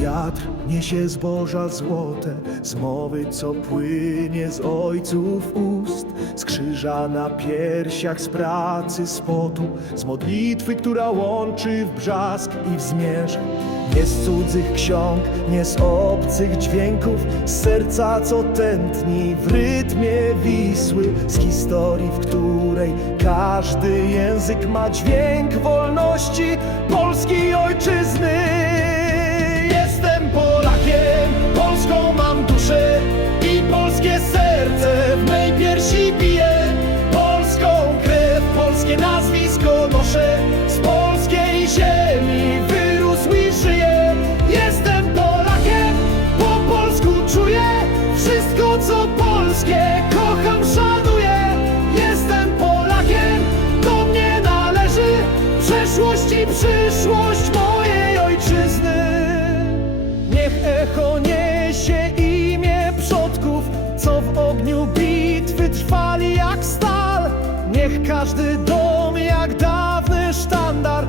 wiatr niesie zboża złote Z mowy, co płynie z ojców ust Z krzyża na piersiach, z pracy, z potu Z modlitwy, która łączy w brzask i w zmierzch. Nie z cudzych ksiąg, nie z obcych dźwięków Z serca, co tętni w rytmie Wisły Z historii, w której każdy język ma dźwięk wolności Polskiej ojczyzny przyszłość mojej ojczyzny. Niech echo niesie imię przodków, co w ogniu bitwy trwali jak stal. Niech każdy dom jak dawny sztandar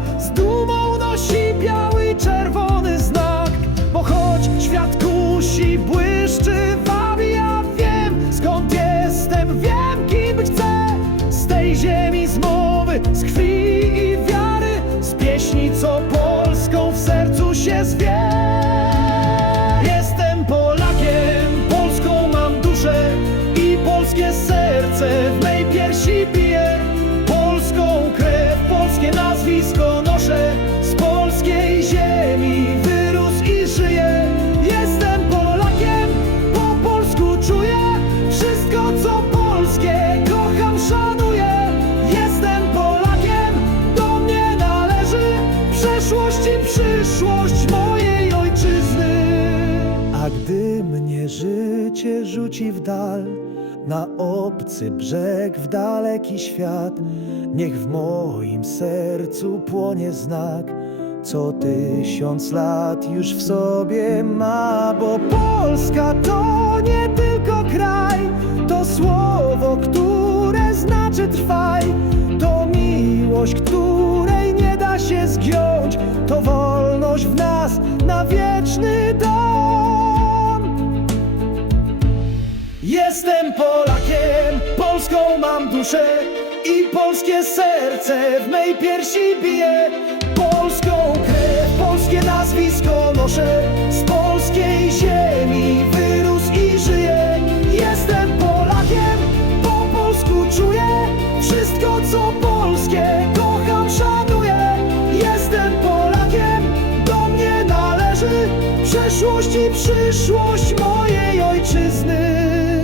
dal, na obcy brzeg, w daleki świat, niech w moim sercu płonie znak, co tysiąc lat już w sobie ma, bo Polska to nie tylko kraj, to słowo, które znaczy trwaj, to miłość, której Jestem Polakiem, polską mam duszę i polskie serce w mej piersi bije. Polską krew, polskie nazwisko noszę, z polskiej ziemi wyrósł i żyję. Jestem Polakiem, po polsku czuję wszystko co polskie, kocham, szanuję. Jestem Polakiem, do mnie należy przeszłość i przyszłość mojej ojczyzny.